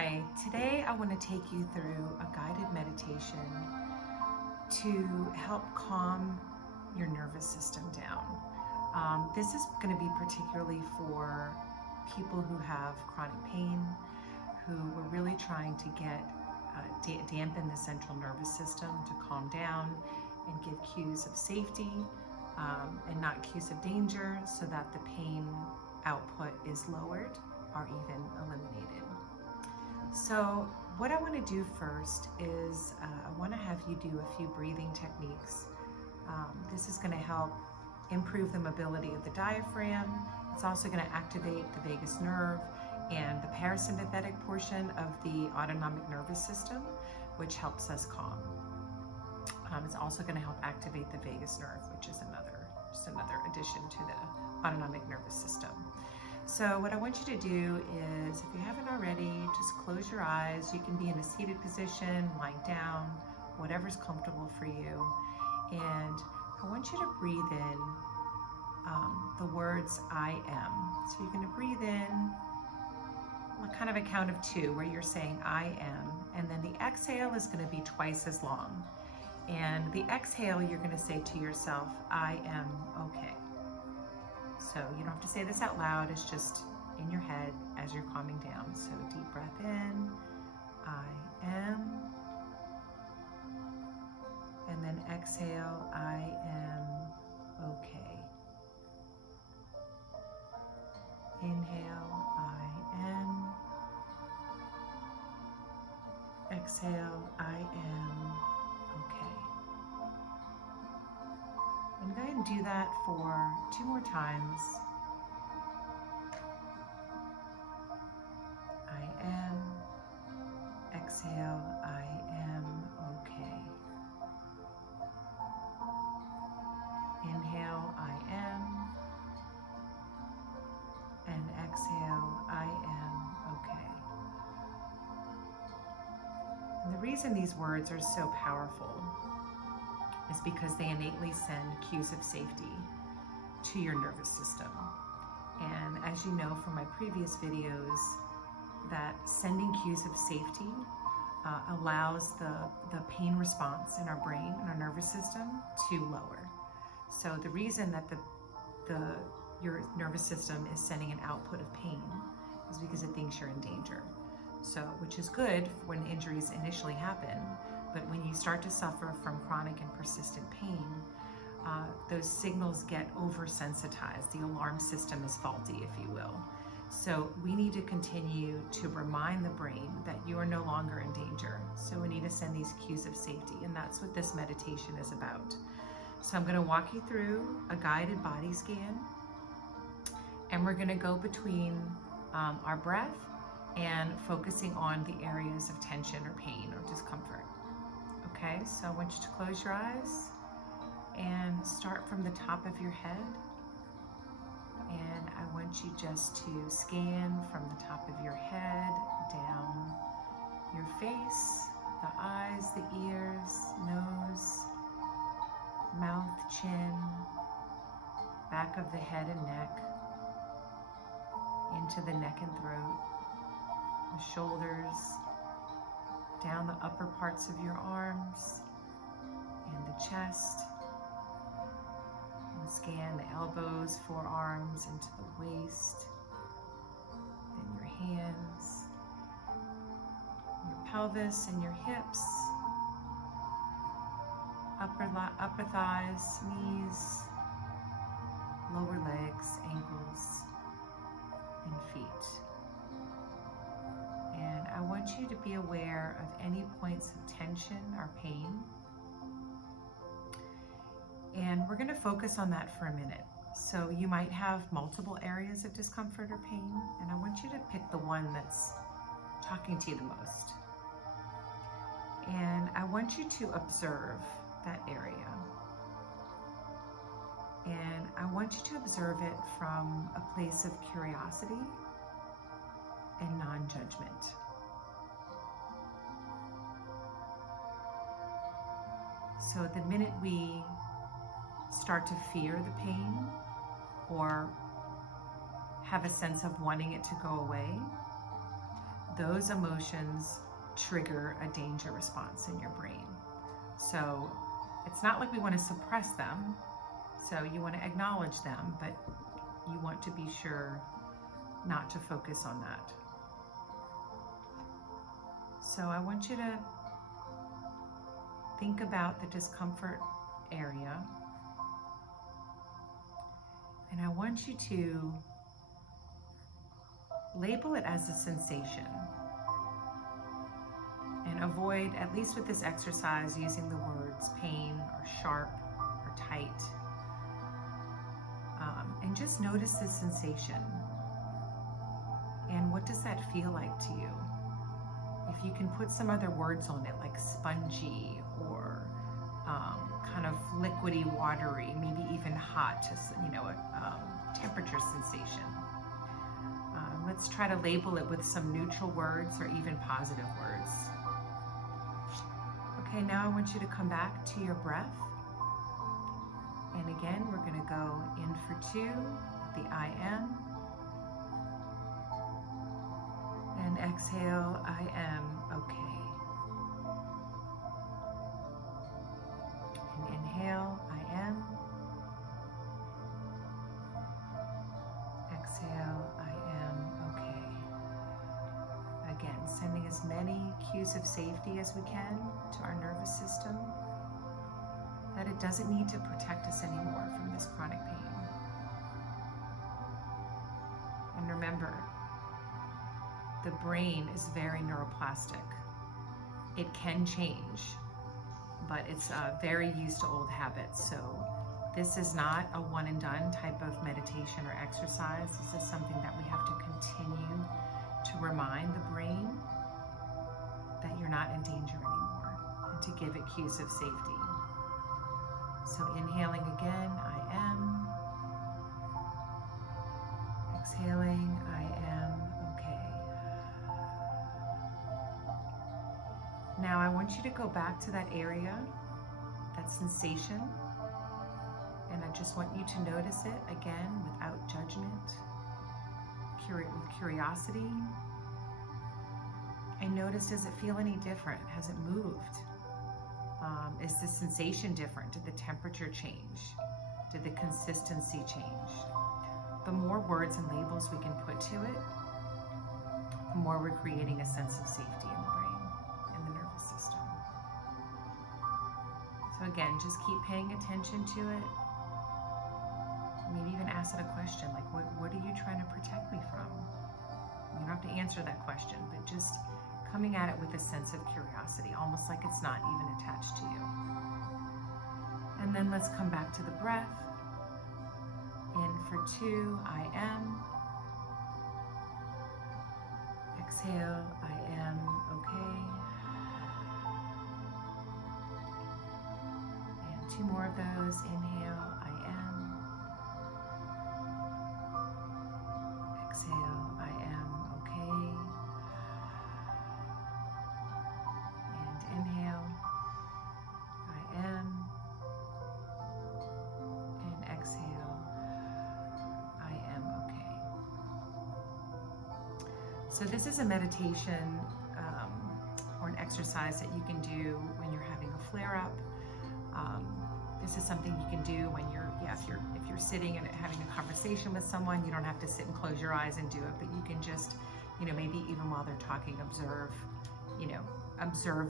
Hi, today I want to take you through a guided meditation to help calm your nervous system down. This is going to be particularly for people who have chronic pain, who were really trying to get dampen the central nervous system to calm down and give cues of safety and not cues of danger, so that the pain output is lowered or even eliminated. So what I want to do first is I want to have you do a few breathing techniques. This is going to help improve the mobility of the diaphragm. It's also going to activate the vagus nerve and the parasympathetic portion of the autonomic nervous system, which helps us calm. It's also going to help activate the vagus nerve, which is just another addition to the autonomic nervous system. So what I want you to do is, if you haven't already, just close your eyes. You can be in a seated position, lying down, whatever's comfortable for you. And I want you to breathe in the words I am. So you're going to breathe in kind of a count of 2 where you're saying I am. And then the exhale is going to be twice as long. And the exhale, you're going to say to yourself, I am okay. So you don't have to say this out loud, it's just in your head as you're calming down. So deep breath in, I am. And then exhale, I am okay. Inhale, I am. Exhale, I am okay. And go ahead and do that for 2 more times. I am. Exhale, I am okay. Inhale, I am. And exhale, I am okay. And the reason these words are so powerful is because they innately send cues of safety to your nervous system. And as you know from my previous videos, that sending cues of safety allows the pain response in our brain and our nervous system to lower. So the reason that your nervous system is sending an output of pain is because it thinks you're in danger. So, which is good when injuries initially happen, but when you start to suffer from chronic and persistent pain, those signals get oversensitized. The alarm system is faulty, if you will. So we need to continue to remind the brain that you are no longer in danger. So we need to send these cues of safety, and that's what this meditation is about. So I'm going to walk you through a guided body scan, and we're going to go between our breath and focusing on the areas of tension or pain or discomfort. Okay, so I want you to close your eyes and start from the top of your head. And I want you just to scan from the top of your head down your face, the eyes, the ears, nose, mouth, chin, back of the head and neck, into the neck and throat, the shoulders, down the upper parts of your arms and the chest, and scan the elbows, forearms, into the waist, then your hands, your pelvis and your hips, upper thighs, knees, lower legs, ankles, and feet. And I want you to be aware of any points of tension or pain. And we're going to focus on that for a minute. So you might have multiple areas of discomfort or pain, and I want you to pick the one that's talking to you the most. And I want you to observe that area. And I want you to observe it from a place of curiosity and non-judgment. So the minute we start to fear the pain or have a sense of wanting it to go away, those emotions trigger a danger response in your brain. So it's not like we want to suppress them. So you want to acknowledge them, but you want to be sure not to focus on that. So I want you to think about the discomfort area, and I want you to label it as a sensation, and avoid, at least with this exercise, using the words pain or sharp or tight. And just notice the sensation. And what does that feel like to you? If you can put some other words on it, like spongy or kind of liquidy, watery, maybe even hot, just, you know, a temperature sensation. Let's try to label it with some neutral words or even positive words. Okay, now I want you to come back to your breath. And again, we're going to go in for 2, the I am. And exhale, I am okay. And inhale, I am. Exhale, I am okay. Again, sending as many cues of safety as we can to our nervous system, that it doesn't need to protect us anymore from this chronic pain. And remember, the brain is very neuroplastic. It can change, but it's very used to old habits. So this is not a one and done type of meditation or exercise. This is something that we have to continue to remind the brain that you're not in danger anymore, and to give it cues of safety. So inhaling again, I am. Exhaling, I am okay. Now I want you to go back to that area, that sensation, and I just want you to notice it again without judgment, with curiosity. And notice, does it feel any different? Has it moved? Is the sensation different? Did the temperature change? Did the consistency change? The more words and labels we can put to it, the more we're creating a sense of safety in the brain and the nervous system. So again, just keep paying attention to it. Maybe even ask it a question, like, what are you trying to protect me from? You don't have to answer that question, but just coming at it with a sense of curiosity, almost like it's not even attached to you. And then let's come back to the breath. In for 2, I am. Exhale, I am okay. And 2 more of those. Inhale, I am. Exhale, I am okay. And inhale, I am. And exhale, I am okay. So this is a meditation or an exercise that you can do when you're having a flare-up. This is something you can do when if you're sitting and having a conversation with someone. You don't have to sit and close your eyes and do it, but you can just, maybe even while they're talking, observe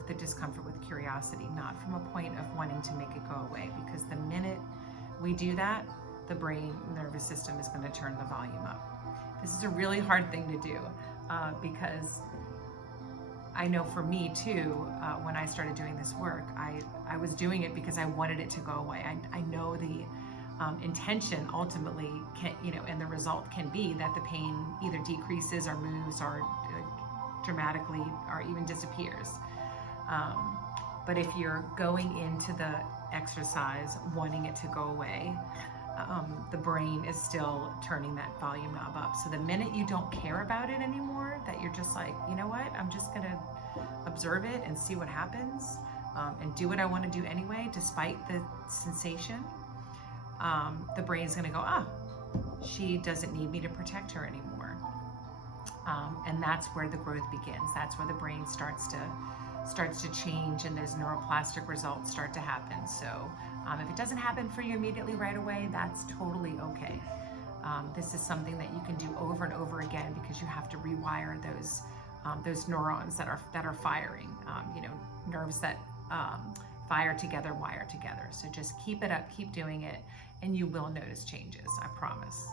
the discomfort with curiosity, not from a point of wanting to make it go away, because the minute we do that, the brain nervous system is going to turn the volume up. This is a really hard thing to do because I know for me too, when I started doing this work, I was doing it because I wanted it to go away. I know the intention ultimately can, and the result can be that the pain either decreases or moves or dramatically or even disappears. But if you're going into the exercise wanting it to go away, the brain is still turning that volume knob up. So the minute you don't care about it anymore, that you're just like, you know what, I'm just gonna observe it and see what happens, and do what I want to do anyway, despite the sensation, the brain's gonna go, she doesn't need me to protect her anymore. And that's where the growth begins. That's where the brain starts to change, and those neuroplastic results start to happen. So if it doesn't happen for you immediately right away, that's totally okay. This is something that you can do over and over again, because you have to rewire those neurons that are firing. Nerves that fire together wire together. So just keep it up, keep doing it, and you will notice changes, I promise.